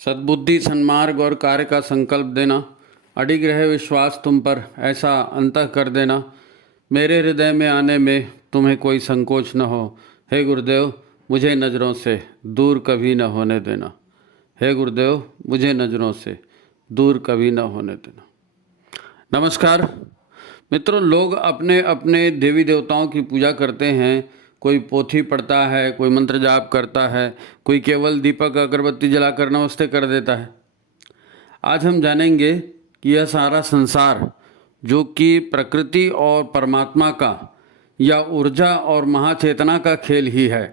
सद्बुद्धि, सन्मार्ग और कार्य का संकल्प देना, अडिग रहे विश्वास तुम पर, ऐसा अंतः कर देना, मेरे हृदय में आने में तुम्हें कोई संकोच न हो। हे गुरुदेव, मुझे नज़रों से दूर कभी न होने देना। हे गुरुदेव, मुझे नज़रों से दूर कभी न होने देना। नमस्कार मित्रों, लोग अपने अपने देवी देवताओं की पूजा करते हैं। कोई पोथी पढ़ता है, कोई मंत्र जाप करता है, कोई केवल दीपक अगरबत्ती जलाकर नमस्ते कर देता है। आज हम जानेंगे कि यह सारा संसार जो कि प्रकृति और परमात्मा का या ऊर्जा और महाचेतना का खेल ही है,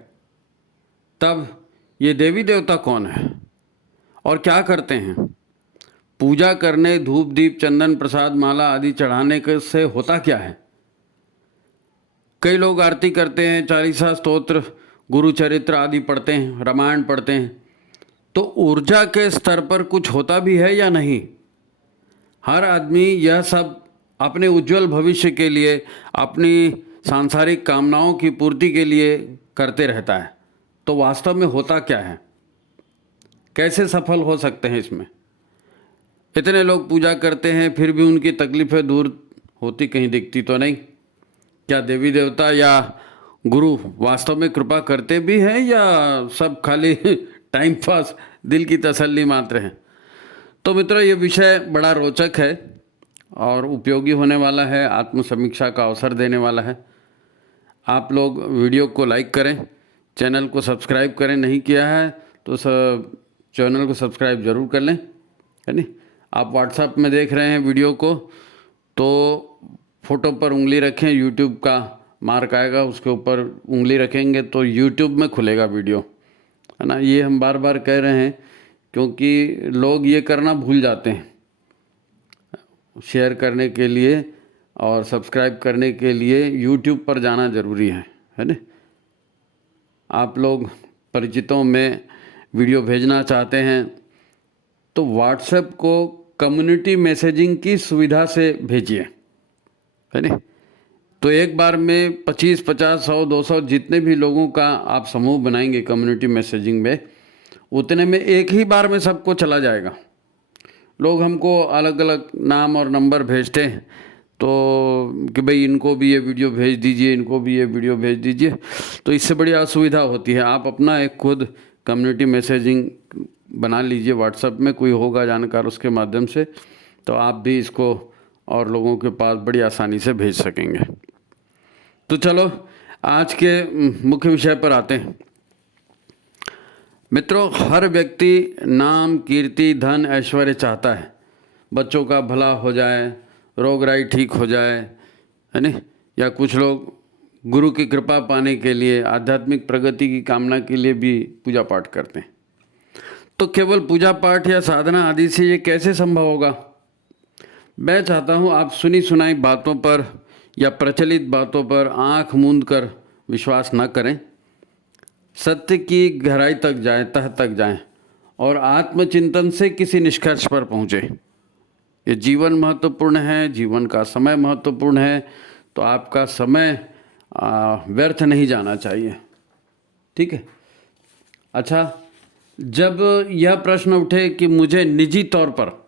तब ये देवी देवता कौन है और क्या करते हैं? पूजा करने, धूप दीप चंदन प्रसाद माला आदि चढ़ाने से होता क्या है? कई लोग आरती करते हैं, चालीसा स्तोत्र गुरु चरित्र आदि पढ़ते हैं, रामायण पढ़ते हैं, तो ऊर्जा के स्तर पर कुछ होता भी है या नहीं? हर आदमी यह सब अपने उज्जवल भविष्य के लिए, अपनी सांसारिक कामनाओं की पूर्ति के लिए करते रहता है, तो वास्तव में होता क्या है? कैसे सफल हो सकते हैं इसमें? इतने लोग पूजा करते हैं, फिर भी उनकी तकलीफ़ें दूर होती कहीं दिखती तो नहीं। क्या देवी देवता या गुरु वास्तव में कृपा करते भी हैं या सब खाली टाइम पास, दिल की तसल्ली मात्र है? तो मित्रों, ये विषय बड़ा रोचक है और उपयोगी होने वाला है, आत्मसमीक्षा का अवसर देने वाला है। आप लोग वीडियो को लाइक करें, चैनल को सब्सक्राइब करें, नहीं किया है तो चैनल को सब्सक्राइब ज़रूर कर लें, है नहीं? आप व्हाट्सएप में देख रहे हैं वीडियो को तो फ़ोटो पर उंगली रखें, यूट्यूब का मार्क आएगा, उसके ऊपर उंगली रखेंगे तो यूट्यूब में खुलेगा वीडियो, है ना? ये हम बार बार कह रहे हैं क्योंकि लोग ये करना भूल जाते हैं। शेयर करने के लिए और सब्सक्राइब करने के लिए यूट्यूब पर जाना ज़रूरी है ना? आप लोग परिचितों में वीडियो भेजना चाहते हैं तो व्हाट्सएप को कम्युनिटी मैसेजिंग की सुविधा से भेजिए, है ना? तो एक बार में 25, 50, 100, 200 जितने भी लोगों का आप समूह बनाएंगे कम्युनिटी मैसेजिंग में, उतने में एक ही बार में सबको चला जाएगा। लोग हमको अलग अलग नाम और नंबर भेजते हैं तो कि भाई इनको भी ये वीडियो भेज दीजिए, इनको भी ये वीडियो भेज दीजिए, तो इससे बड़ी असुविधा होती है। आप अपना एक खुद कम्युनिटी मैसेजिंग बना लीजिए व्हाट्सएप में, कोई होगा जानकार उसके माध्यम से, तो आप भी इसको और लोगों के पास बड़ी आसानी से भेज सकेंगे। तो चलो आज के मुख्य विषय पर आते हैं। मित्रों, हर व्यक्ति नाम, कीर्ति, धन, ऐश्वर्य चाहता है। बच्चों का भला हो जाए, रोग राई ठीक हो जाए, है ना? या कुछ लोग गुरु की कृपा पाने के लिए, आध्यात्मिक प्रगति की कामना के लिए भी पूजा पाठ करते हैं। तो केवल पूजा पाठ या साधना आदि से ये कैसे संभव होगा? मैं चाहता हूँ आप सुनी सुनाई बातों पर या प्रचलित बातों पर आंख मूंद कर विश्वास न करें। सत्य की गहराई तक जाएं, तह तक जाएं और आत्मचिंतन से किसी निष्कर्ष पर पहुँचे। ये जीवन महत्वपूर्ण है, जीवन का समय महत्वपूर्ण है, तो आपका समय व्यर्थ नहीं जाना चाहिए, ठीक है? अच्छा, जब यह प्रश्न उठे कि मुझे निजी तौर पर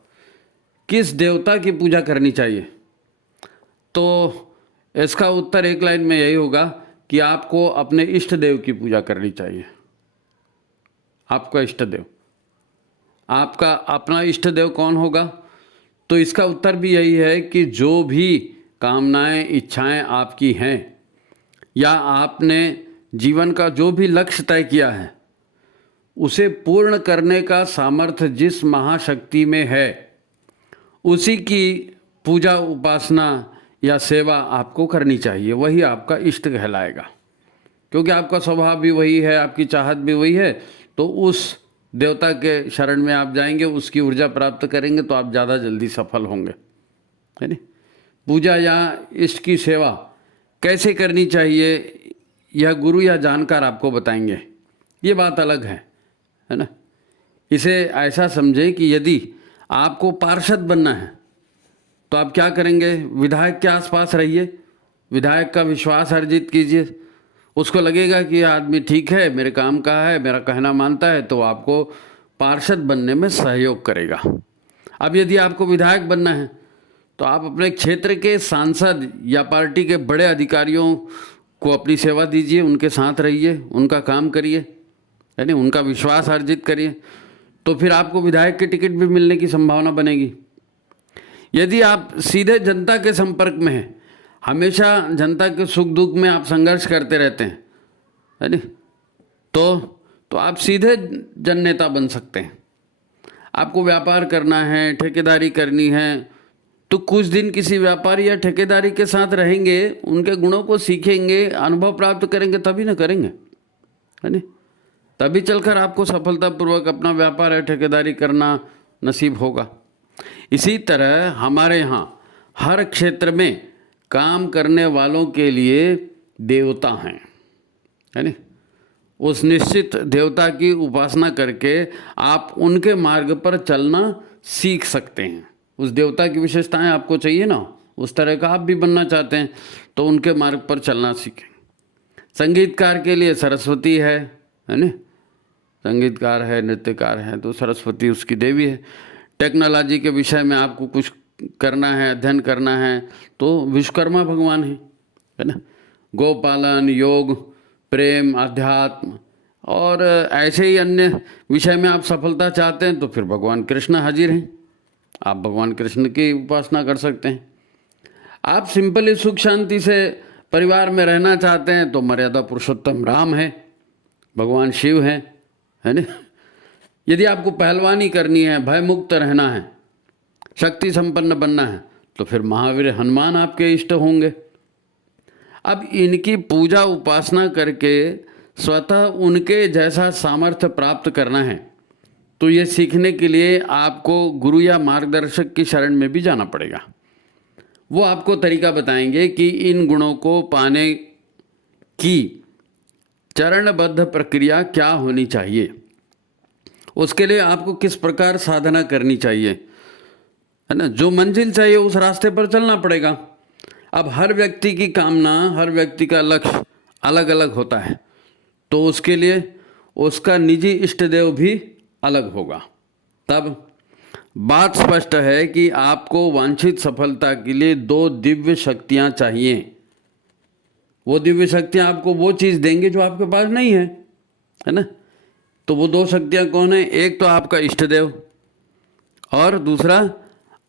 किस देवता की पूजा करनी चाहिए, तो इसका उत्तर एक लाइन में यही होगा कि आपको अपने इष्ट देव की पूजा करनी चाहिए। आपका इष्ट देव, आपका अपना इष्ट देव कौन होगा? तो इसका उत्तर भी यही है कि जो भी कामनाएं, इच्छाएं आपकी हैं या आपने जीवन का जो भी लक्ष्य तय किया है, उसे पूर्ण करने का सामर्थ्य जिस महाशक्ति में है, उसी की पूजा, उपासना या सेवा आपको करनी चाहिए। वही आपका इष्ट कहलाएगा, क्योंकि आपका स्वभाव भी वही है, आपकी चाहत भी वही है। तो उस देवता के शरण में आप जाएंगे, उसकी ऊर्जा प्राप्त करेंगे तो आप ज़्यादा जल्दी सफल होंगे, है नहीं? पूजा या इष्ट की सेवा कैसे करनी चाहिए, यह गुरु या जानकार आपको बताएंगे। ये बात अलग है ना? इसे ऐसा समझें कि यदि आपको पार्षद बनना है तो आप क्या करेंगे? विधायक के आसपास रहिए, विधायक का विश्वास अर्जित कीजिए। उसको लगेगा कि यह आदमी ठीक है, मेरे काम का है, मेरा कहना मानता है, तो आपको पार्षद बनने में सहयोग करेगा। अब यदि आपको विधायक बनना है तो आप अपने क्षेत्र के सांसद या पार्टी के बड़े अधिकारियों को अपनी सेवा दीजिए, उनके साथ रहिए, उनका काम करिए, यानी उनका विश्वास अर्जित करिए, तो फिर आपको विधायक की टिकट भी मिलने की संभावना बनेगी। यदि आप सीधे जनता के संपर्क में हैं, हमेशा जनता के सुख दुख में आप संघर्ष करते रहते हैं, है नी, तो आप सीधे जन नेता बन सकते हैं। आपको व्यापार करना है, ठेकेदारी करनी है, तो कुछ दिन किसी व्यापारी या ठेकेदारी के साथ रहेंगे, उनके गुणों को सीखेंगे, अनुभव प्राप्त करेंगे, तभी ना करेंगे, है नी, तभी चलकर आपको सफलतापूर्वक अपना व्यापार या ठेकेदारी करना नसीब होगा। इसी तरह हमारे यहाँ हर क्षेत्र में काम करने वालों के लिए देवता हैं, है नी, उस निश्चित देवता की उपासना करके आप उनके मार्ग पर चलना सीख सकते हैं। उस देवता की विशेषताएं आपको चाहिए ना, उस तरह का आप भी बनना चाहते हैं तो उनके मार्ग पर चलना सीखें। संगीतकार के लिए सरस्वती है ना, संगीतकार है, नृत्यकार है, तो सरस्वती उसकी देवी है। टेक्नोलॉजी के विषय में आपको कुछ करना है, अध्ययन करना है, तो विश्वकर्मा भगवान है ना। गोपालन, योग, प्रेम, अध्यात्म और ऐसे ही अन्य विषय में आप सफलता चाहते हैं तो फिर भगवान कृष्ण हाजिर हैं, आप भगवान कृष्ण की उपासना कर सकते हैं। आप सिंपली सुख शांति से परिवार में रहना चाहते हैं तो मर्यादा पुरुषोत्तम राम है, भगवान शिव हैं, है ना। यदि आपको पहलवानी करनी है, भय मुक्त रहना है, शक्ति संपन्न बनना है, तो फिर महावीर हनुमान आपके इष्ट होंगे। अब इनकी पूजा उपासना करके स्वतः उनके जैसा सामर्थ्य प्राप्त करना है तो ये सीखने के लिए आपको गुरु या मार्गदर्शक की शरण में भी जाना पड़ेगा। वो आपको तरीका बताएंगे कि इन गुणों को पाने की चरणबद्ध प्रक्रिया क्या होनी चाहिए, उसके लिए आपको किस प्रकार साधना करनी चाहिए, है ना। जो मंजिल चाहिए उस रास्ते पर चलना पड़ेगा। अब हर व्यक्ति की कामना, हर व्यक्ति का लक्ष्य अलग अलग होता है, तो उसके लिए उसका निजी इष्ट देव भी अलग होगा। तब बात स्पष्ट है कि आपको वांछित सफलता के लिए 2 दिव्य शक्तियां चाहिए। वो दिव्य शक्तियां आपको वो चीज़ देंगे जो आपके पास नहीं है ना। तो वो 2 शक्तियां कौन है? एक तो आपका इष्ट देव और दूसरा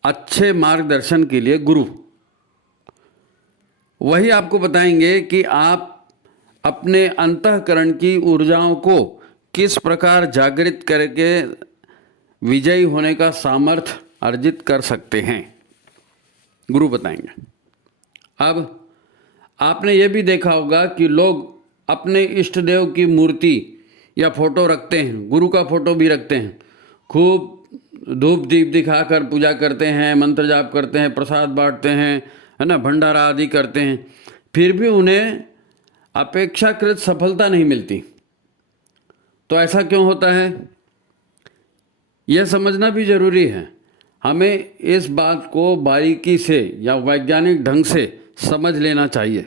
अच्छे मार्गदर्शन के लिए गुरु। वही आपको बताएंगे कि आप अपने अंतःकरण की ऊर्जाओं को किस प्रकार जागृत करके विजयी होने का सामर्थ्य अर्जित कर सकते हैं, गुरु बताएंगे। अब आपने ये भी देखा होगा कि लोग अपने इष्ट देव की मूर्ति या फोटो रखते हैं, गुरु का फोटो भी रखते हैं, खूब धूप दीप दिखाकर पूजा करते हैं, मंत्र जाप करते हैं, प्रसाद बांटते हैं, है ना, भंडारा आदि करते हैं, फिर भी उन्हें अपेक्षाकृत सफलता नहीं मिलती। तो ऐसा क्यों होता है, यह समझना भी जरूरी है। हमें इस बात को बारीकी से या वैज्ञानिक ढंग से समझ लेना चाहिए,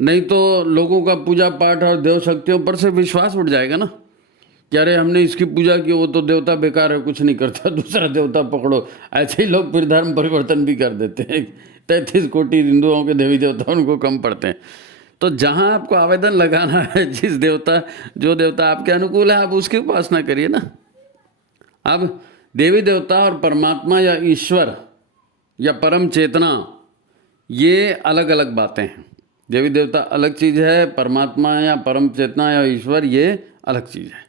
नहीं तो लोगों का पूजा पाठ और देव शक्तियों पर से विश्वास उठ जाएगा ना कि अरे हमने इसकी पूजा की, वो तो देवता बेकार है, कुछ नहीं करता, दूसरा देवता पकड़ो। ऐसे ही लोग फिर धर्म परिवर्तन भी कर देते हैं। 33 कोटि हिंदुओं के देवी देवता उनको कम पड़ते हैं। तो जहाँ आपको आवेदन लगाना है, जिस देवता जो देवता आपके अनुकूल है, आप उसकी उपासना करिए ना। अब देवी देवता और परमात्मा या ईश्वर या परम चेतना, ये अलग अलग बातें हैं। देवी देवता अलग चीज़ है, परमात्मा या परम चेतना या ईश्वर ये अलग चीज़ है।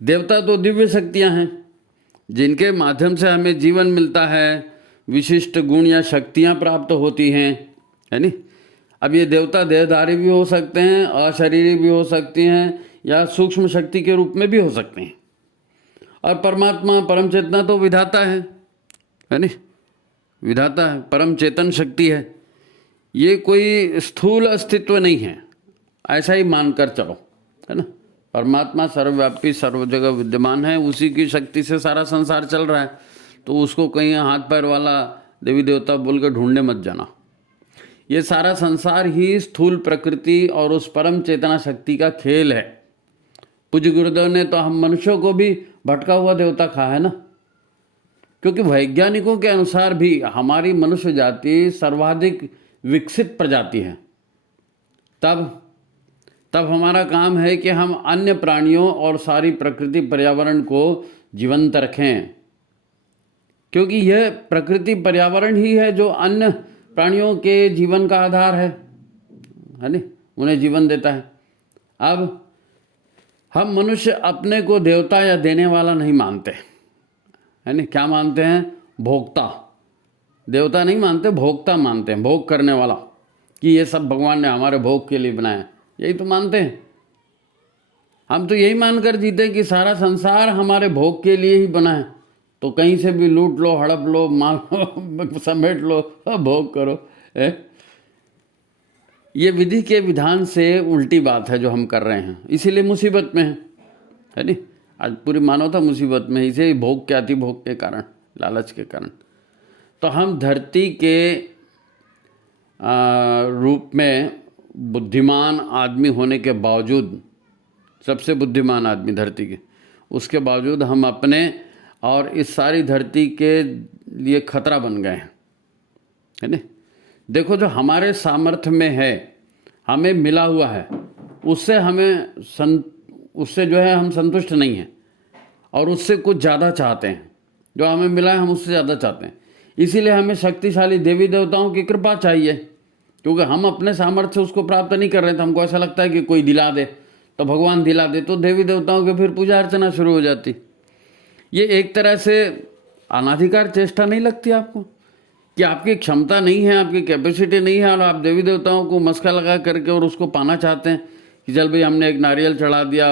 देवता तो दिव्य शक्तियां हैं जिनके माध्यम से हमें जीवन मिलता है, विशिष्ट गुण या शक्तियां प्राप्त होती हैं, है नी। अब ये देवता देहधारी भी हो सकते हैं, अशरीरी भी हो सकती हैं, या सूक्ष्म शक्ति के रूप में भी हो सकते हैं। और परमात्मा परम चेतना तो विधाता है नी, विधाता है, परम चेतन शक्ति है। ये कोई स्थूल अस्तित्व नहीं है, ऐसा ही मानकर चलो, है ना। परमात्मा सर्वव्यापी सर्व जगह विद्यमान है, उसी की शक्ति से सारा संसार चल रहा है, तो उसको कहीं हाथ पैर वाला देवी देवता बोल के ढूंढने मत जाना। ये सारा संसार ही स्थूल प्रकृति और उस परम चेतना शक्ति का खेल है। पूज्य गुरुदेव ने तो हम मनुष्यों को भी भटका हुआ देवता कहा है ना, क्योंकि वैज्ञानिकों के अनुसार भी हमारी मनुष्य जाति सर्वाधिक विकसित प्रजाति है। तब हमारा काम है कि हम अन्य प्राणियों और सारी प्रकृति पर्यावरण को जीवंत रखें, क्योंकि यह प्रकृति पर्यावरण ही है जो अन्य प्राणियों के जीवन का आधार है नहीं, उन्हें जीवन देता है। अब हम मनुष्य अपने को देवता या देने वाला नहीं मानते है नहीं, क्या मानते हैं? भोक्ता। देवता नहीं मानते, भोक्ता मानते हैं, भोग करने वाला, कि ये सब भगवान ने हमारे भोग के लिए बनाया, यही तो मानते हैं। हम तो यही मानकर जीते कि सारा संसार हमारे भोग के लिए ही बना है, तो कहीं से भी लूट लो, हड़प लो, मार लो, समेट लो, भोग करो। ये विधि के विधान से उल्टी बात है जो हम कर रहे हैं, इसीलिए मुसीबत में है नहीं। आज पूरी मानवता मुसीबत में, इसे भोग के अति भोग के कारण, लालच के कारण। तो हम धरती के रूप में बुद्धिमान आदमी होने के बावजूद, सबसे बुद्धिमान आदमी धरती के, उसके बावजूद हम अपने और इस सारी धरती के लिए खतरा बन गए हैं है नहीं। देखो, जो हमारे सामर्थ्य में है, हमें मिला हुआ है, उससे उससे जो है हम संतुष्ट नहीं हैं, और उससे कुछ ज़्यादा चाहते हैं। जो हमें मिला है हम उससे ज़्यादा चाहते हैं। इसीलिए हमें शक्तिशाली देवी देवताओं की कृपा चाहिए, क्योंकि हम अपने सामर्थ्य से उसको प्राप्त नहीं कर रहे थे। हमको ऐसा लगता है कि कोई दिला दे, तो भगवान दिला दे, तो देवी देवताओं की फिर पूजा अर्चना शुरू हो जाती। ये एक तरह से अनाधिकार चेष्टा नहीं लगती आपको, कि आपकी क्षमता नहीं है, आपकी कैपेसिटी नहीं है, और आप देवी देवताओं को मस्का लगा करके और उसको पाना चाहते हैं कि चल भाई हमने एक नारियल चढ़ा दिया,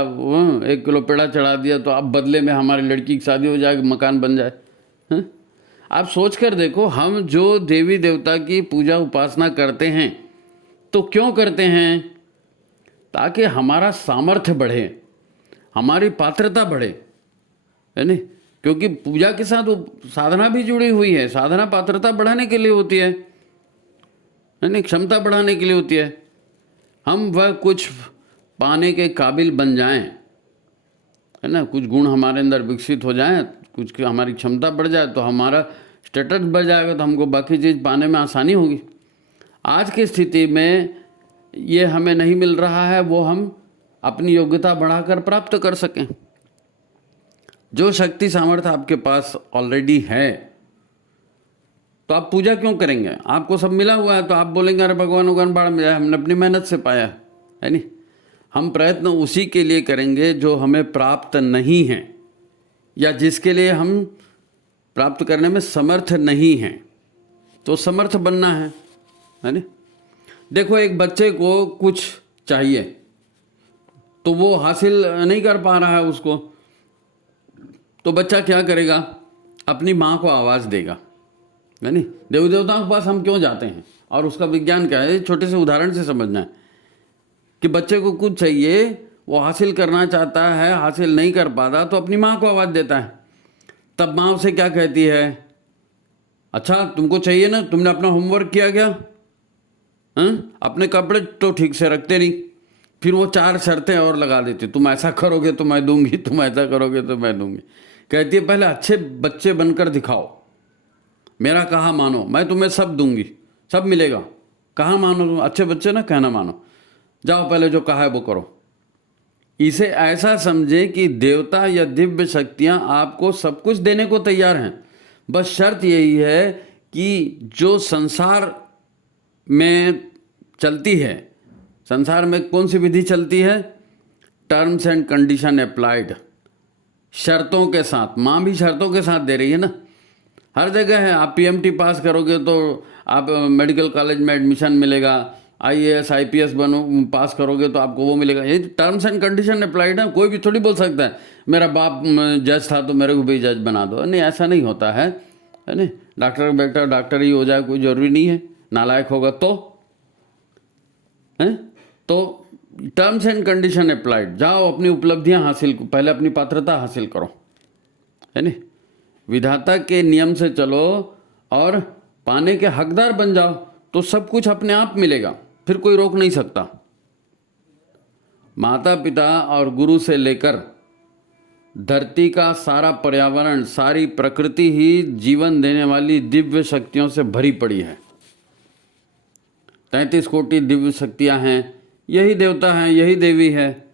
1 किलो पेड़ा चढ़ा दिया, तो अब बदले में हमारी लड़की की शादी हो जाए, मकान बन जाए। आप सोच कर देखो, हम जो देवी देवता की पूजा उपासना करते हैं तो क्यों करते हैं? ताकि हमारा सामर्थ्य बढ़े, हमारी पात्रता बढ़े है नहीं। क्योंकि पूजा के साथ साधना भी जुड़ी हुई है। साधना पात्रता बढ़ाने के लिए होती है नहीं, क्षमता बढ़ाने के लिए होती है। हम वह कुछ पाने के काबिल बन जाएं है ना, कुछ गुण हमारे अंदर विकसित हो जाएं, कुछ हमारी क्षमता बढ़ जाए, तो हमारा स्टेटस बढ़ जाएगा, तो हमको बाकी चीज़ पाने में आसानी होगी। आज की स्थिति में ये हमें नहीं मिल रहा है, वो हम अपनी योग्यता बढ़ाकर प्राप्त कर सकें। जो शक्ति सामर्थ्य आपके पास ऑलरेडी है, तो आप पूजा क्यों करेंगे? आपको सब मिला हुआ है, तो आप बोलेंगे अरे भगवान उगन बाढ़ में जाए, हमने अपनी मेहनत से पाया है नहीं। हम प्रयत्न उसी के लिए करेंगे जो हमें प्राप्त नहीं है, या जिसके लिए हम प्राप्त करने में समर्थ नहीं हैं। तो समर्थ बनना है नहीं। देखो, एक बच्चे को कुछ चाहिए तो वो हासिल नहीं कर पा रहा है उसको, तो बच्चा क्या करेगा? अपनी माँ को आवाज़ देगा है नहीं। देवी देवताओं के पास हम क्यों जाते हैं, और उसका विज्ञान क्या है, छोटे से उदाहरण से समझना है कि बच्चे को कुछ चाहिए, वो हासिल करना चाहता है, हासिल नहीं कर पाता, तो अपनी माँ को आवाज़ देता है। तब माँ उसे क्या कहती है? अच्छा तुमको चाहिए ना, तुमने अपना होमवर्क किया क्या? अपने कपड़े तो ठीक से रखते नहीं। फिर वो 4 शर्तें और लगा देती, तुम ऐसा करोगे तो मैं दूंगी, तुम ऐसा करोगे तो मैं दूंगी। कहती है पहले अच्छे बच्चे बनकर दिखाओ, मेरा कहा मानो, मैं तुम्हें सब दूंगी, सब मिलेगा। कहा मानो तुम, अच्छे बच्चे ना, कहना मानो, जाओ पहले जो कहा है वो करो। इसे ऐसा समझे कि देवता या दिव्य शक्तियां आपको सब कुछ देने को तैयार हैं, बस शर्त यही है कि जो संसार में चलती है, संसार में कौन सी विधि चलती है? टर्म्स एंड कंडीशन अप्लाइड, शर्तों के साथ। माँ भी शर्तों के साथ दे रही है ना, हर जगह है। आप पीएमटी पास करोगे तो आप मेडिकल कॉलेज में एडमिशन मिलेगा, आईएएस आईपीएस पास करोगे तो आपको वो मिलेगा। ये टर्म्स एंड कंडीशन अप्लाइड है। कोई भी थोड़ी बोल सकता है मेरा बाप जज था तो मेरे को भी जज बना दो, नहीं, ऐसा नहीं होता है नहीं। डॉक्टर का बेटा डॉक्टर ही हो जाए, कोई ज़रूरी नहीं है। नालायक होगा तो है, तो टर्म्स एंड कंडीशन अप्लाइड। जाओ अपनी उपलब्धियां हासिल, पहले अपनी पात्रता हासिल करो है नहीं। विधाता के नियम से चलो और पाने के हकदार बन जाओ, तो सब कुछ अपने आप मिलेगा, फिर कोई रोक नहीं सकता। माता पिता और गुरु से लेकर धरती का सारा पर्यावरण, सारी प्रकृति ही जीवन देने वाली दिव्य शक्तियों से भरी पड़ी है। 33 कोटि दिव्य शक्तियाँ हैं, यही देवता हैं, यही देवी है,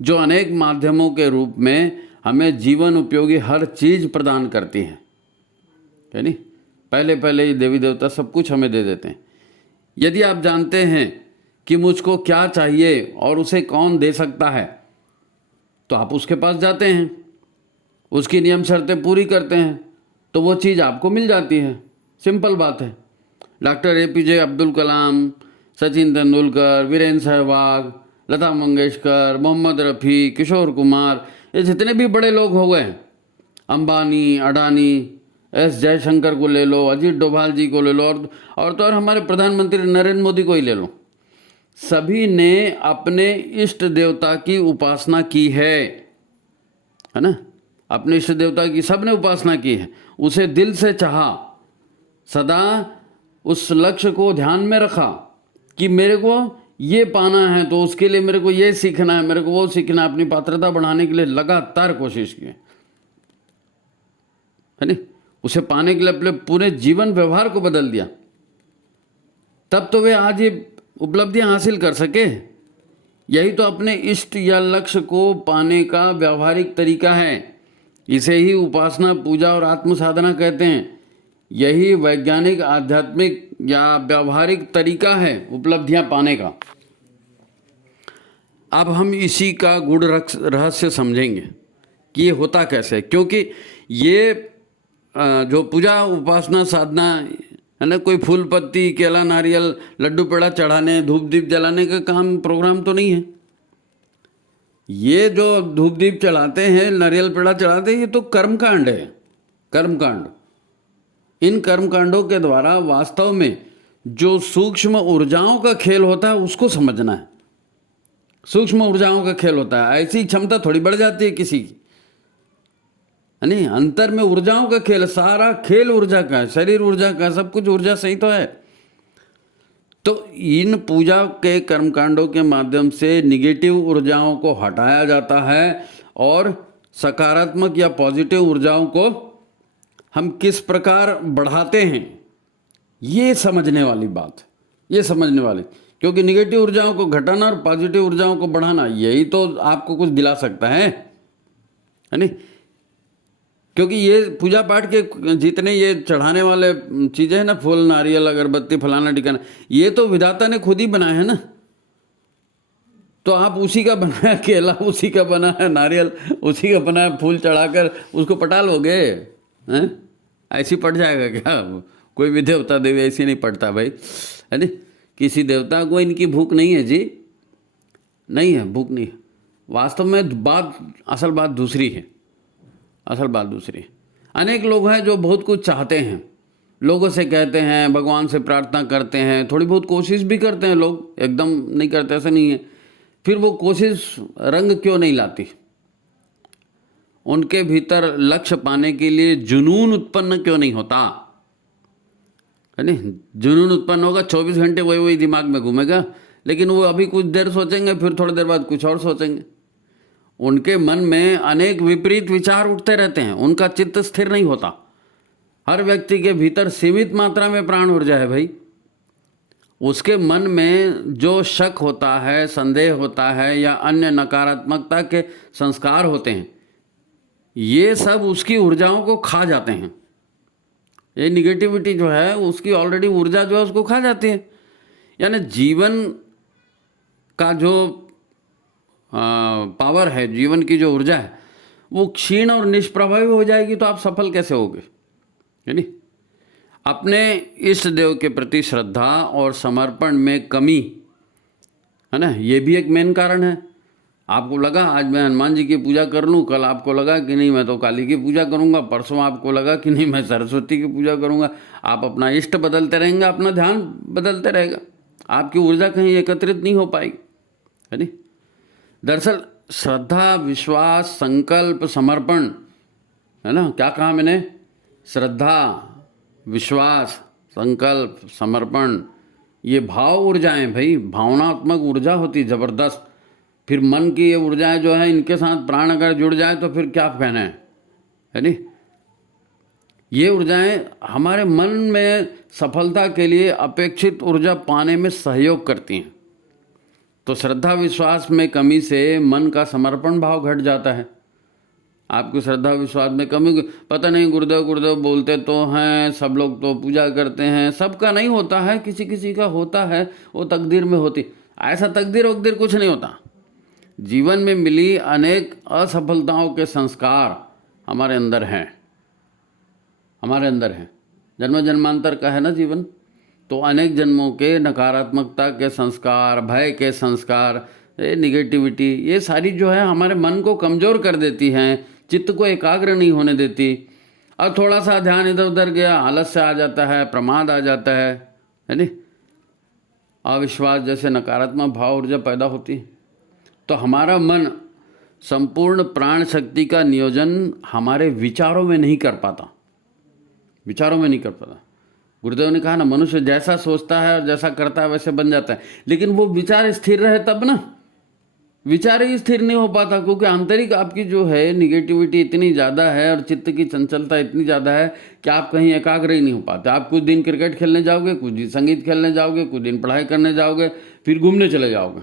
जो अनेक माध्यमों के रूप में हमें जीवन उपयोगी हर चीज़ प्रदान करती है। है नहीं, पहले पहले ये देवी देवता सब कुछ हमें दे देते हैं। यदि आप जानते हैं कि मुझको क्या चाहिए और उसे कौन दे सकता है, तो आप उसके पास जाते हैं, उसकी नियम शर्तें पूरी करते हैं, तो वो चीज़ आपको मिल जाती है। सिंपल बात है। डॉक्टर APJ अब्दुल कलाम, सचिन तेंदुलकर, वीरेंद्र सहवाग, लता मंगेशकर, मोहम्मद रफ़ी, किशोर कुमार, ये जितने भी बड़े लोग हो गए, अंबानी, अडानी, S जयशंकर को ले लो, अजीत डोभाल जी को ले लो, और तो और हमारे प्रधानमंत्री नरेंद्र मोदी को ही ले लो, सभी ने अपने इष्ट देवता की उपासना की है ना। अपने इष्ट देवता की सबने उपासना की है, उसे दिल से चाहा, सदा उस लक्ष्य को ध्यान में रखा कि मेरे को ये पाना है, तो उसके लिए मेरे को ये सीखना है, मेरे को वो सीखना है। अपनी पात्रता बढ़ाने के लिए लगातार कोशिश की है नहीं, उसे पाने के लिए अपने पूरे जीवन व्यवहार को बदल दिया, तब तो वे आज ये उपलब्धियां हासिल कर सके। यही तो अपने इष्ट या लक्ष्य को पाने का व्यावहारिक तरीका है। इसे ही उपासना, पूजा और आत्म साधना कहते हैं। यही वैज्ञानिक, आध्यात्मिक या व्यावहारिक तरीका है उपलब्धियां पाने का। अब हम इसी का गूढ़ रहस्य समझेंगे कि ये होता कैसे, क्योंकि ये जो पूजा, उपासना, साधना है ना, कोई फूल पत्ती, केला, नारियल, लड्डू पेड़ा चढ़ाने, धूप दीप जलाने का काम, प्रोग्राम तो नहीं है। ये जो धूप दीप चढ़ाते हैं, नारियल पेड़ा चढ़ाते हैं, ये तो कर्मकांड है, कर्मकांड। इन कर्मकांडों के द्वारा वास्तव में जो सूक्ष्म ऊर्जाओं का खेल होता है उसको समझना है। सूक्ष्म ऊर्जाओं का खेल होता है, ऐसी क्षमता थोड़ी बढ़ जाती है किसी की, नहीं, अंतर में ऊर्जाओं का खेल, सारा खेल ऊर्जा का है, शरीर ऊर्जा का, सब कुछ ऊर्जा सही तो है। तो इन पूजा के कर्मकांडों के माध्यम से निगेटिव ऊर्जाओं को हटाया जाता है और सकारात्मक या पॉजिटिव ऊर्जाओं को हम किस प्रकार बढ़ाते हैं, ये समझने वाली बात, ये समझने वाली। क्योंकि निगेटिव ऊर्जाओं को घटाना और पॉजिटिव ऊर्जाओं को बढ़ाना, यही तो आपको कुछ दिला सकता है नहीं। क्योंकि ये पूजा पाठ के जितने ये चढ़ाने वाले चीज़ें हैं ना, फूल, नारियल, अगरबत्ती, फलाना टिकाना, ये तो विधाता ने खुद ही बनाया है ना। तो आप उसी का बनाया केला, उसी का बना है नारियल, उसी का बना है फूल चढ़ाकर उसको पटा लोगे हैं? ऐसी पट जाएगा क्या? कोई भी देवता देवी ऐसी नहीं पटता भाई, है नहीं। किसी देवता को इनकी भूख नहीं है जी, नहीं है, भूख नहीं है। वास्तव में बात, असल बात दूसरी है, असल बात दूसरी है। अनेक लोग हैं जो बहुत कुछ चाहते हैं, लोगों से कहते हैं, भगवान से प्रार्थना करते हैं, थोड़ी बहुत कोशिश भी करते हैं लोग, एकदम नहीं करते ऐसा नहीं है। फिर वो कोशिश रंग क्यों नहीं लाती? उनके भीतर लक्ष्य पाने के लिए जुनून उत्पन्न क्यों नहीं होता? है नहीं, जुनून उत्पन्न होगा, 24 घंटे वही वही दिमाग में घूमेगा, लेकिन वो अभी कुछ देर सोचेंगे, फिर थोड़ी देर बाद कुछ और सोचेंगे। उनके मन में अनेक विपरीत विचार उठते रहते हैं, उनका चित्त स्थिर नहीं होता। हर व्यक्ति के भीतर सीमित मात्रा में प्राण ऊर्जा है भाई। उसके मन में जो शक होता है, संदेह होता है, या अन्य नकारात्मकता के संस्कार होते हैं, ये सब उसकी ऊर्जाओं को खा जाते हैं। ये निगेटिविटी जो है उसकी ऑलरेडी ऊर्जा जो है उसको खा जाती है। यानी जीवन का जो पावर है, जीवन की जो ऊर्जा है, वो क्षीण और निष्प्रभावी हो जाएगी, तो आप सफल कैसे होगे? यानी अपने इष्ट देव के प्रति श्रद्धा और समर्पण में कमी है ना, ये भी एक मेन कारण है। आपको लगा आज मैं हनुमान जी की पूजा कर लूँ, कल आपको लगा कि नहीं मैं तो काली की पूजा करूँगा, परसों आपको लगा कि नहीं मैं सरस्वती की पूजा करूँगा। आप अपना इष्ट बदलते रहेंगे, अपना ध्यान बदलते रहेगा, आपकी ऊर्जा कहीं एकत्रित नहीं हो पाएगी, है नहीं। दरअसल श्रद्धा, विश्वास, संकल्प, समर्पण, है ना, क्या कहा मैंने? श्रद्धा, विश्वास, संकल्प, समर्पण, ये भाव ऊर्जाएं भाई, भावनात्मक ऊर्जा होती ज़बरदस्त। फिर मन की ये ऊर्जाएं जो है, इनके साथ प्राण अगर जुड़ जाए तो फिर क्या कहना है नहीं। ये ऊर्जाएं हमारे मन में सफलता के लिए अपेक्षित ऊर्जा पाने में सहयोग करती हैं। तो श्रद्धा विश्वास में कमी से मन का समर्पण भाव घट जाता है। आपको श्रद्धा विश्वास में कमी, पता नहीं गुरुदेव गुरुदेव बोलते तो हैं, सब लोग तो पूजा करते हैं, सबका नहीं होता है, किसी किसी का होता है, वो तकदीर में होती। ऐसा तकदीर वकदीर कुछ नहीं होता। जीवन में मिली अनेक असफलताओं के संस्कार हमारे अंदर हैं, हमारे अंदर हैं। जन्म जन्मांतर का है ना जीवन, तो अनेक जन्मों के नकारात्मकता के संस्कार, भय के संस्कार, निगेटिविटी, ये सारी जो है हमारे मन को कमज़ोर कर देती हैं, चित्त को एकाग्र नहीं होने देती। और थोड़ा सा ध्यान इधर उधर गया, आलस्य आ जाता है, प्रमाद आ जाता है नहीं, अविश्वास जैसे नकारात्मक भाव ऊर्जा पैदा होती है। तो हमारा मन संपूर्ण प्राण शक्ति का नियोजन हमारे विचारों में नहीं कर पाता, विचारों में नहीं कर पाता। गुरुदेव ने कहा ना, मनुष्य जैसा सोचता है और जैसा करता है वैसे बन जाता है। लेकिन वो विचार स्थिर रहे तब ना, विचार ही स्थिर नहीं हो पाता, क्योंकि आंतरिक आपकी जो है निगेटिविटी इतनी ज़्यादा है और चित्त की चंचलता इतनी ज़्यादा है कि आप कहीं एकाग्र ही नहीं हो पाते। आप कुछ दिन क्रिकेट खेलने जाओगे, कुछ दिन संगीत खेलने जाओगे, कुछ दिन पढ़ाई करने जाओगे, फिर घूमने चले जाओगे,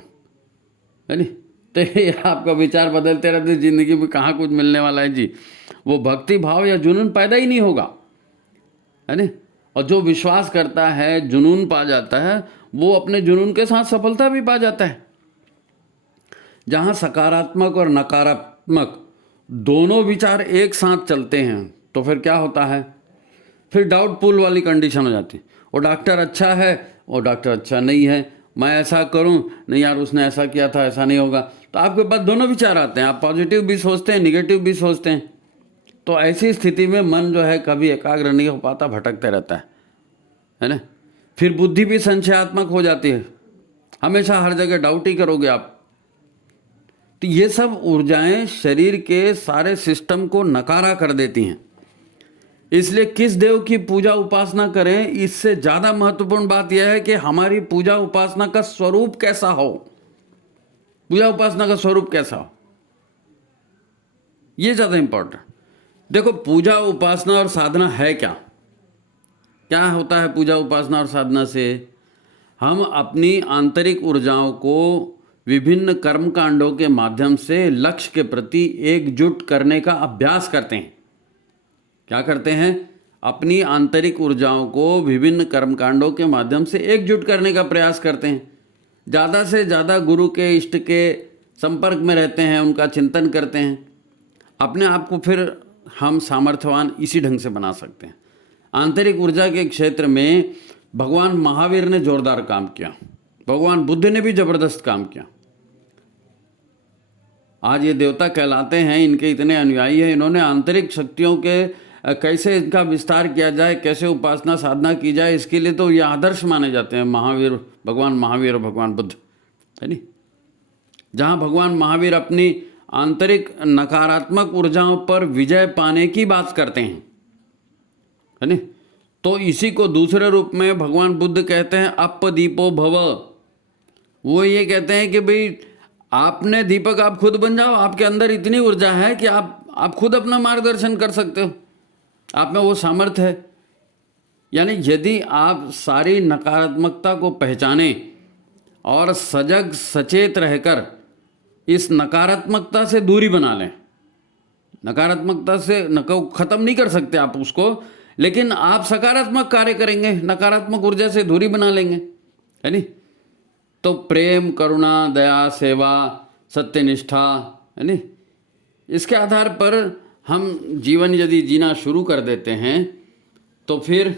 है नहीं। तो ये आपका विचार बदलते रहते, ज़िंदगी में कहाँ कुछ मिलने वाला है जी। वो भक्ति भाव या जुनून पैदा ही नहीं होगा, है नहीं। और जो विश्वास करता है, जुनून पा जाता है, वो अपने जुनून के साथ सफलता भी पा जाता है। जहाँ सकारात्मक और नकारात्मक दोनों विचार एक साथ चलते हैं तो फिर क्या होता है, फिर डाउटफुल वाली कंडीशन हो जाती है। वो डॉक्टर अच्छा है, वो डॉक्टर अच्छा नहीं है, मैं ऐसा करूं, नहीं यार उसने ऐसा किया था, ऐसा नहीं होगा। तो आपके पास दोनों विचार आते हैं, आप पॉजिटिव भी सोचते हैं, निगेटिव भी सोचते हैं। तो ऐसी स्थिति में मन जो है कभी एकाग्र नहीं हो पाता, भटकते रहता है ना। फिर बुद्धि भी संशयात्मक हो जाती है, हमेशा हर जगह डाउट ही करोगे आप। तो ये सब ऊर्जाएं शरीर के सारे सिस्टम को नकारा कर देती हैं। इसलिए किस देव की पूजा उपासना करें, इससे ज़्यादा महत्वपूर्ण बात यह है कि हमारी पूजा उपासना का स्वरूप कैसा हो, पूजा उपासना का स्वरूप कैसा हो, ये ज़्यादा इंपॉर्टेंट। देखो, पूजा उपासना और साधना है क्या, क्या होता है पूजा उपासना और साधना से? हम अपनी आंतरिक ऊर्जाओं को विभिन्न कर्म कांडों के माध्यम से लक्ष्य के प्रति एकजुट करने का अभ्यास करते हैं। क्या करते हैं? अपनी आंतरिक ऊर्जाओं को विभिन्न कर्मकांडों के माध्यम से एकजुट करने का प्रयास करते हैं। ज़्यादा से ज़्यादा गुरु के, इष्ट के संपर्क में रहते हैं, उनका चिंतन करते हैं। अपने आप को फिर हम सामर्थ्यवान इसी ढंग से बना सकते हैं। आंतरिक ऊर्जा के क्षेत्र में भगवान महावीर ने जोरदार काम किया, भगवान बुद्ध ने भी जबरदस्त काम किया। आज ये देवता कहलाते हैं, इनके इतने अनुयायी हैं। इन्होंने आंतरिक शक्तियों के कैसे इनका विस्तार किया जाए, कैसे उपासना साधना की जाए, इसके लिए तो ये आदर्श माने जाते हैं महावीर, भगवान महावीर और भगवान बुद्ध, है नहीं। जहाँ भगवान महावीर अपनी आंतरिक नकारात्मक ऊर्जाओं पर विजय पाने की बात करते हैं, है नहीं। तो इसी को दूसरे रूप में भगवान बुद्ध कहते हैं अपदीपो भव। वो ये कहते हैं कि भाई आपने दीपक आप खुद बन जाओ, आपके अंदर इतनी ऊर्जा है कि आप खुद अपना मार्गदर्शन कर सकते हो, आप में वो सामर्थ्य है। यानी यदि आप सारी नकारात्मकता को पहचाने और सजग सचेत रहकर इस नकारात्मकता से दूरी बना लें, नकारात्मकता से ख़त्म नहीं कर सकते आप उसको, लेकिन आप सकारात्मक कार्य करेंगे, नकारात्मक ऊर्जा से दूरी बना लेंगे, है नहीं। तो प्रेम, करुणा, दया, सेवा, सत्यनिष्ठा, है नहीं, इसके आधार पर हम जीवन यदि जीना शुरू कर देते हैं तो फिर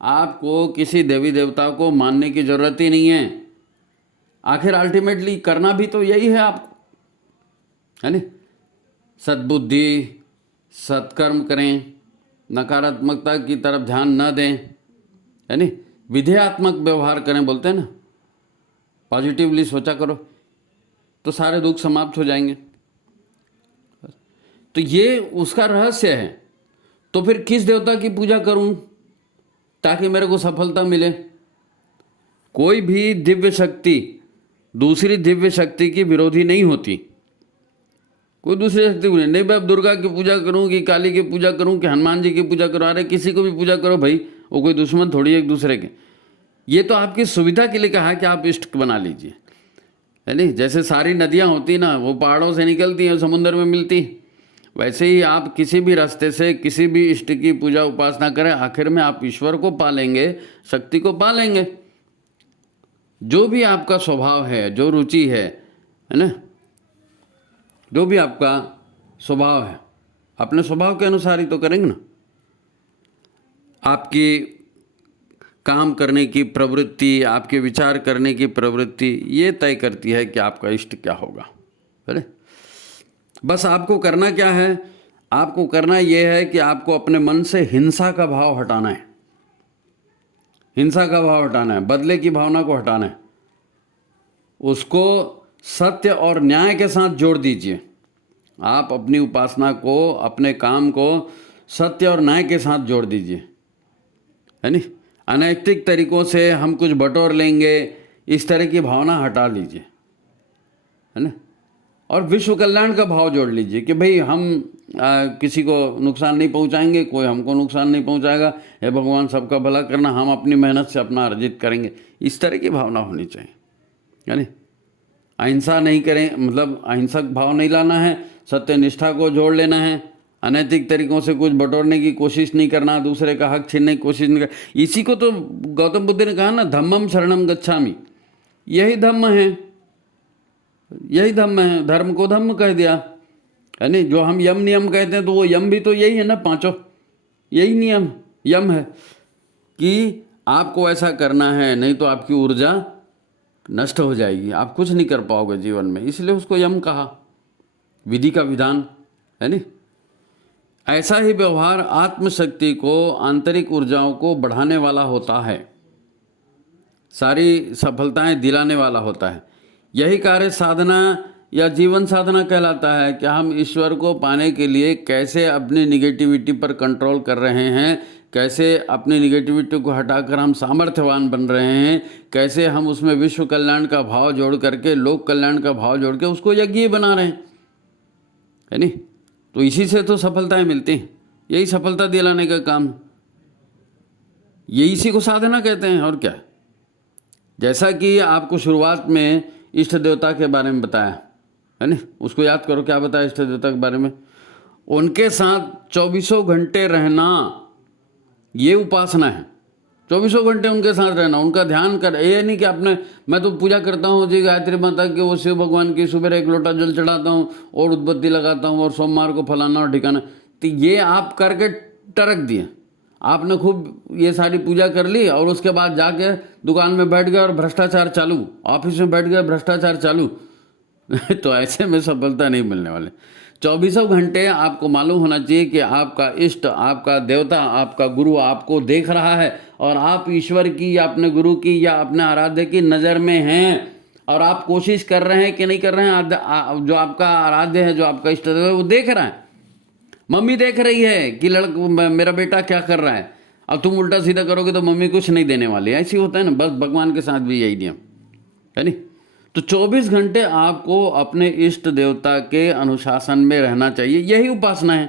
आपको किसी देवी देवता को मानने की ज़रूरत ही नहीं है। आखिर अल्टीमेटली करना भी तो यही है आपको, है नहीं। सद्बुद्धि, सत्कर्म करें, नकारात्मकता की तरफ ध्यान न दें, है नहीं। विधेयात्मक व्यवहार करें, बोलते हैं ना, पॉजिटिवली सोचा करो तो सारे दुख समाप्त हो जाएंगे। तो ये उसका रहस्य है। तो फिर किस देवता की पूजा करूं ताकि मेरे को सफलता मिले? कोई भी दिव्य शक्ति दूसरी दिव्य शक्ति की विरोधी नहीं होती। कोई दूसरी शक्ति नहीं, नहीं भाई अब दुर्गा की पूजा करूं कि काली की पूजा करूं कि हनुमान जी की पूजा करूं, अरे किसी को भी पूजा करो भाई, वो कोई दुश्मन थोड़ी है एक दूसरे के। ये तो आपकी सुविधा के लिए कहा है कि आप इष्ट बना लीजिए, है नहीं। जैसे सारी नदियां होती ना, वो पहाड़ों से निकलती हैं समुद्र में मिलती, वैसे ही आप किसी भी रास्ते से किसी भी इष्ट की पूजा उपासना करें, आखिर में आप ईश्वर को पालेंगे, शक्ति को पालेंगे। जो भी आपका स्वभाव है, जो रुचि है ना, जो भी आपका स्वभाव है, अपने स्वभाव के अनुसार ही तो करेंगे ना। आपकी काम करने की प्रवृत्ति, आपके विचार करने की प्रवृत्ति, ये तय करती है कि आपका इष्ट क्या होगा, है ना। बस आपको करना क्या है, आपको करना यह है कि आपको अपने मन से हिंसा का भाव हटाना है, हिंसा का भाव हटाना है, बदले की भावना को हटाना है। उसको सत्य और न्याय के साथ जोड़ दीजिए। आप अपनी उपासना को, अपने काम को सत्य और न्याय के साथ जोड़ दीजिए, है नहीं। अनैतिक तरीकों से हम कुछ बटोर लेंगे, इस तरह की भावना हटा लीजिए, है ना। और विश्व कल्याण का भाव जोड़ लीजिए कि भाई हम किसी को नुकसान नहीं पहुंचाएंगे, कोई हमको नुकसान नहीं पहुंचाएगा, हे भगवान सबका भला करना, हम अपनी मेहनत से अपना अर्जित करेंगे। इस तरह की भावना होनी चाहिए, है नहीं। अहिंसा नहीं करें, मतलब अहिंसक भाव नहीं लाना है, सत्य निष्ठा को जोड़ लेना है, अनैतिक तरीकों से कुछ बटोरने की कोशिश नहीं करना, दूसरे का हक छीनने की कोशिश नहीं करना। इसी को तो गौतम बुद्ध ने कहा ना, धम्मम शरणम गच्छामि। यही धम्म है, यही धम्म है। धर्म को धम्म कह दिया, है नहीं। जो हम यम नियम कहते हैं तो वो यम भी तो यही है ना, पांचों यही नियम यम है कि आपको ऐसा करना है, नहीं तो आपकी ऊर्जा नष्ट हो जाएगी, आप कुछ नहीं कर पाओगे जीवन में, इसलिए उसको यम कहा, विधि का विधान, है नहीं। ऐसा ही व्यवहार आत्मशक्ति को, आंतरिक ऊर्जाओं को बढ़ाने वाला होता है, सारी सफलताएं दिलाने वाला होता है। यही कार्य साधना या जीवन साधना कहलाता है कि हम ईश्वर को पाने के लिए कैसे अपनी निगेटिविटी पर कंट्रोल कर रहे हैं, कैसे अपनी निगेटिविटी को हटाकर हम सामर्थ्यवान बन रहे हैं, कैसे हम उसमें विश्व कल्याण का भाव जोड़ करके, लोक कल्याण का भाव जोड़ के उसको यज्ञ बना रहे हैं, है नहीं। तो इसी से तो सफलताएं मिलती हैं, यही सफलता दिलाने का काम, ये इसी को साधना कहते हैं, और क्या। जैसा कि आपको शुरुआत में इष्ट देवता के बारे में बताया, है नहीं, उसको याद करो क्या बताया इष्ट देवता के बारे में। उनके साथ 24 घंटे रहना, ये उपासना है। 24 घंटे उनके साथ रहना, उनका ध्यान कर। ये नहीं कि आपने, मैं तो पूजा करता हूँ जी गायत्री माता की, वो शिव भगवान की, सुबह एक लोटा जल चढ़ाता हूँ और उद्बत्ती लगाता हूँ और सोमवार को फलाना और ठिकाना, तो ये आप करके टरक दिए। आपने खूब ये सारी पूजा कर ली और उसके बाद जाके दुकान में बैठ गए और भ्रष्टाचार चालू, ऑफिस में बैठ गए भ्रष्टाचार चालू तो ऐसे में सफलता नहीं मिलने वाले। 24 घंटे आपको मालूम होना चाहिए कि आपका इष्ट, आपका देवता, आपका गुरु आपको देख रहा है और आप ईश्वर की या अपने गुरु की या अपने आराध्य की नज़र में हैं, और आप कोशिश कर रहे हैं कि नहीं कर रहे हैं। जो आपका आराध्य है, जो आपका इष्ट देव है, वो देख रहा है। मम्मी देख रही है कि मेरा बेटा क्या कर रहा है। अब तुम उल्टा सीधा करोगे तो मम्मी कुछ नहीं देने वाली है, ऐसी होता है ना। बस भगवान के साथ भी यही नियम है, नहीं। तो 24 घंटे आपको अपने इष्ट देवता के अनुशासन में रहना चाहिए, यही उपासना है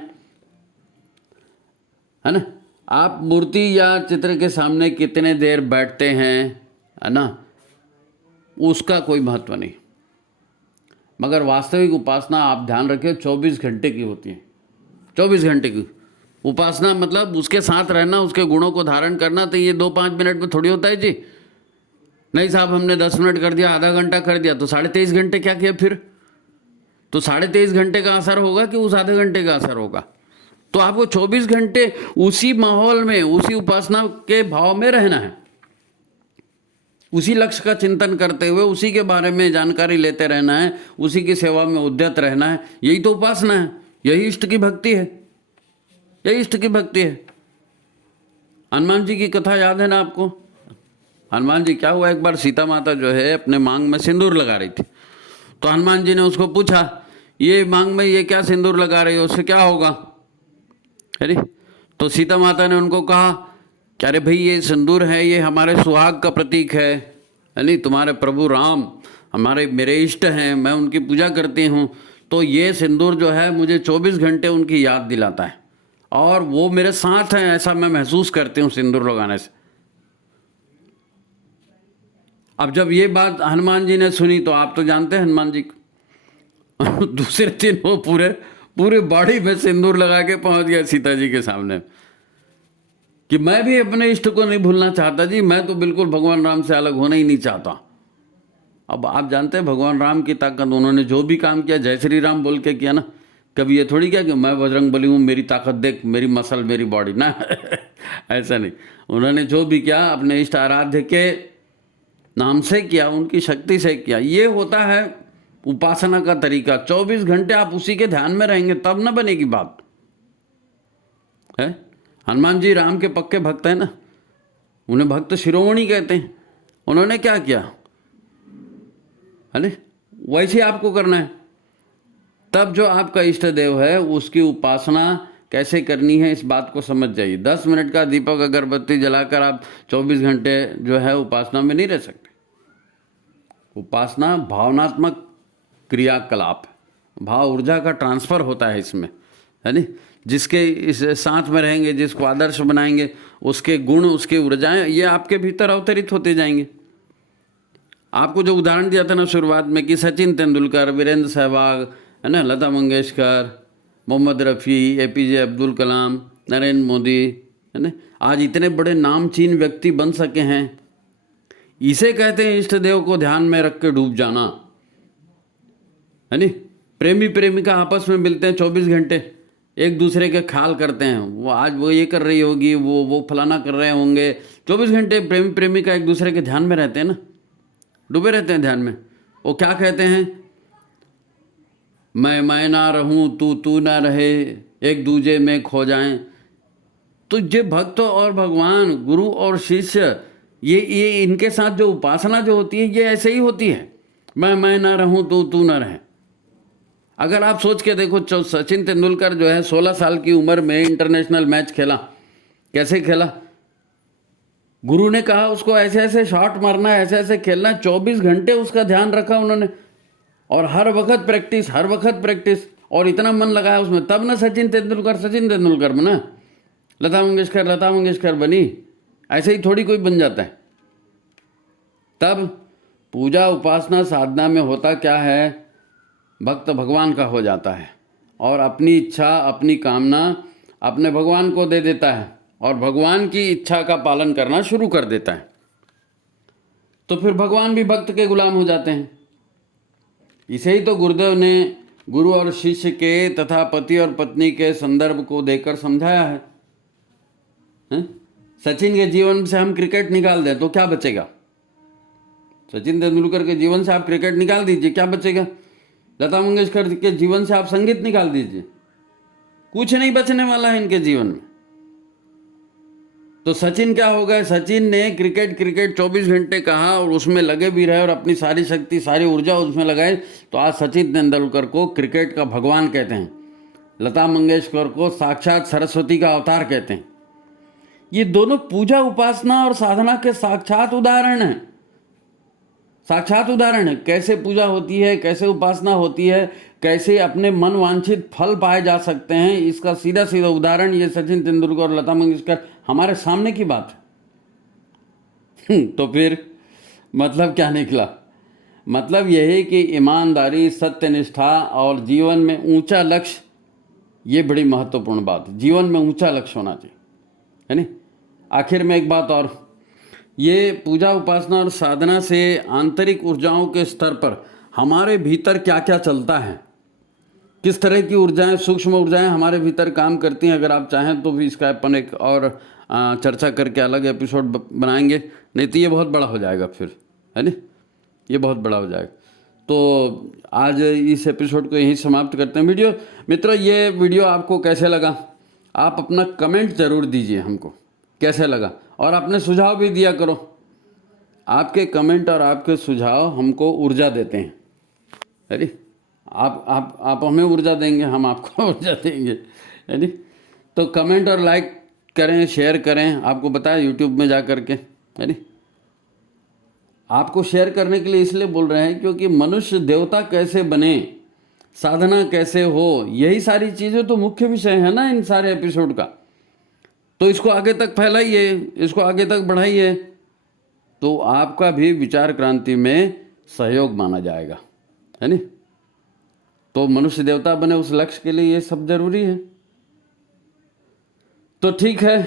ना। आप मूर्ति या चित्र के सामने कितने देर बैठते हैं, है ना, उसका कोई महत्व नहीं, मगर वास्तविक उपासना आप ध्यान रखें 24 घंटे की होती है। 24 घंटे की उपासना मतलब उसके साथ रहना, उसके गुणों को धारण करना। तो ये 2-5 मिनट में थोड़ी होता है जी। नहीं साहब, हमने 10 मिनट कर दिया, आधा घंटा कर दिया, तो 23.5 घंटे क्या किया फिर? तो 23.5 घंटे का असर होगा कि उस आधे घंटे का असर होगा? तो आपको 24 घंटे उसी माहौल में, उसी उपासना के भाव में रहना है, उसी लक्ष्य का चिंतन करते हुए उसी के बारे में जानकारी लेते रहना है, उसी की सेवा में उद्यत रहना है। यही तो उपासना है, यही इष्ट की भक्ति है, यही इष्ट की भक्ति है। हनुमान जी की कथा याद है ना आपको? हनुमान जी क्या हुआ, एक बार सीता माता जो है अपने मांग में सिंदूर लगा रही थी, तो हनुमान जी ने उसको पूछा, ये मांग में ये क्या सिंदूर लगा रही हो, उससे क्या होगा, है नी? तो सीता माता ने उनको कहा कि अरे भाई ये सिंदूर है, ये हमारे सुहाग का प्रतीक है नहीं, तुम्हारे प्रभु राम हमारे मेरे इष्ट हैं, मैं उनकी पूजा करती हूँ, तो ये सिंदूर जो है मुझे 24 घंटे उनकी याद दिलाता है और वो मेरे साथ हैं, ऐसा मैं महसूस करती हूँ सिंदूर लगाने से। अब जब ये बात हनुमान जी ने सुनी, तो आप तो जानते हैं हनुमान जी को दूसरे दिन वो पूरे पूरे बॉडी में सिंदूर लगा के पहुंच गया सीता जी के सामने कि मैं भी अपने इष्ट को नहीं भूलना चाहता जी, मैं तो बिल्कुल भगवान राम से अलग होना ही नहीं चाहता। अब आप जानते हैं भगवान राम की ताकत, उन्होंने जो भी काम किया जय श्री राम बोल के किया ना। कभी ये थोड़ी क्या कि मैं बजरंग बली हूँ, मेरी ताकत देख, मेरी मसल, मेरी बॉडी ना ऐसा नहीं। उन्होंने जो भी किया अपने इष्ट आराध्य के नाम से किया, उनकी शक्ति से किया। ये होता है उपासना का तरीका। 24 घंटे आप उसी के ध्यान में रहेंगे तब ना बनेगी बात है। हनुमान जी राम के पक्के भक्त हैं ना, उन्हें भक्त शिरोमणि कहते हैं। उन्होंने क्या किया, है ना, वैसे आपको करना है। तब जो आपका इष्ट देव है उसकी उपासना कैसे करनी है, इस बात को समझ जाइए। 10 मिनट का दीपक अगरबत्ती जलाकर आप 24 घंटे जो है उपासना में नहीं रह सकते। उपासना भावनात्मक क्रियाकलाप, भाव ऊर्जा का ट्रांसफर होता है इसमें, है नी। जिसके इस साथ में रहेंगे, जिसको आदर्श बनाएंगे, उसके गुण, उसकी ऊर्जाएं ये आपके भीतर अवतरित होते जाएंगे। आपको जो उदाहरण दिया था ना शुरुआत में कि सचिन तेंदुलकर, वीरेंद्र सहवाग, है ना, लता मंगेशकर, मोहम्मद रफ़ी, APJ अब्दुल कलाम, नरेंद्र मोदी, है ना, आज इतने बड़े नामचीन व्यक्ति बन सके हैं। इसे कहते हैं इष्ट देव को ध्यान में रख के डूब जाना, है नी। प्रेमी प्रेमिका आपस में मिलते हैं 24 घंटे, एक दूसरे के ख्याल करते हैं, वो आज वो ये कर रही होगी, वो फलाना कर रहे होंगे। 24 घंटे प्रेमी प्रेमिका एक दूसरे के ध्यान में रहते हैं ना, डूबे रहते हैं ध्यान में। वो क्या कहते हैं, मैं ना रहूं, तू ना रहे, एक दूजे में खो जाएं। तो ये भक्त और भगवान, गुरु और शिष्य, ये इनके साथ जो उपासना जो होती है ये ऐसे ही होती है। मैं ना रहूं, तू ना रहे। अगर आप सोच के देखो, सचिन तेंदुलकर जो है 16 साल की उम्र में इंटरनेशनल मैच खेला, कैसे खेला। गुरु ने कहा उसको ऐसे ऐसे शॉट मारना है, ऐसे ऐसे खेलना है। 24 घंटे उसका ध्यान रखा उन्होंने, और हर वक्त प्रैक्टिस, और इतना मन लगाया उसमें, तब ना सचिन तेंदुलकर बना। लता मंगेशकर बनी, ऐसे ही थोड़ी कोई बन जाता है। तब पूजा उपासना साधना में होता क्या है, भक्त भगवान का हो जाता है और अपनी इच्छा, अपनी कामना अपने भगवान को दे देता है और भगवान की इच्छा का पालन करना शुरू कर देता है। तो फिर भगवान भी भक्त के गुलाम हो जाते हैं। इसे ही तो गुरुदेव ने गुरु और शिष्य के तथा पति और पत्नी के संदर्भ को देकर समझाया है, हैं? सचिन के जीवन से हम क्रिकेट निकाल दें तो क्या बचेगा। सचिन तेंदुलकर के जीवन से आप क्रिकेट निकाल दीजिए, क्या बचेगा। लता मंगेशकर के जीवन से आप संगीत निकाल दीजिए, कुछ नहीं बचने वाला है इनके जीवन में। तो सचिन क्या हो गए, सचिन ने क्रिकेट 24 घंटे कहा और उसमें लगे भी रहे और अपनी सारी शक्ति, सारी ऊर्जा उसमें लगाए। तो आज सचिन तेंदुलकर को क्रिकेट का भगवान कहते हैं, लता मंगेशकर को साक्षात सरस्वती का अवतार कहते हैं। ये दोनों पूजा उपासना और साधना के साक्षात उदाहरण हैं। कैसे पूजा होती है, कैसे उपासना होती है, कैसे अपने मन वांछित फल पाए जा सकते हैं, इसका सीधा सीधा उदाहरण ये सचिन तेंदुलकर और लता मंगेशकर हमारे सामने की बात है। तो फिर मतलब क्या निकला, मतलब यह है कि ईमानदारी, सत्यनिष्ठा और जीवन में ऊंचा लक्ष्य, ये बड़ी महत्वपूर्ण बात है। जीवन में ऊंचा लक्ष्य होना चाहिए, है नहीं। आखिर में एक बात और, ये पूजा उपासना और साधना से आंतरिक ऊर्जाओं के स्तर पर हमारे भीतर क्या क्या चलता है, किस तरह की ऊर्जाएं, सूक्ष्म ऊर्जाएं हमारे भीतर काम करती हैं। अगर आप चाहें तो भी इसका अपन एक और चर्चा करके अलग एपिसोड बनाएंगे, नहीं तो ये बहुत बड़ा हो जाएगा फिर, है ना, ये बहुत बड़ा हो जाएगा। तो आज इस एपिसोड को यहीं समाप्त करते हैं। मित्रों, ये वीडियो आपको कैसे लगा, आप अपना कमेंट ज़रूर दीजिए हमको, कैसे लगा, और अपने सुझाव भी दिया करो। आपके कमेंट और आपके सुझाव हमको ऊर्जा देते हैं, है नी। आप हमें ऊर्जा देंगे, हम आपको ऊर्जा देंगे, है नी। तो कमेंट और लाइक करें, शेयर करें, आपको बताया यूट्यूब में जा कर के, है नी। आपको शेयर करने के लिए इसलिए बोल रहे हैं क्योंकि मनुष्य देवता कैसे बने, साधना कैसे हो, यही सारी चीज़ें तो मुख्य विषय है ना इन सारे एपिसोड का। तो इसको आगे तक फैलाइए, इसको आगे तक बढ़ाइए, तो आपका भी विचार क्रांति में सहयोग माना जाएगा, है नहीं। तो मनुष्य देवता बने उस लक्ष्य के लिए ये सब जरूरी है। तो ठीक है,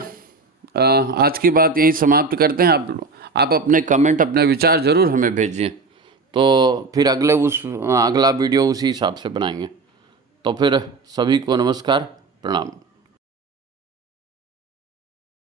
आज की बात यहीं समाप्त करते हैं। आप अपने कमेंट, अपने विचार जरूर हमें भेजिए, तो फिर अगला वीडियो उसी हिसाब से बनाएंगे। तो फिर सभी को नमस्कार, प्रणाम।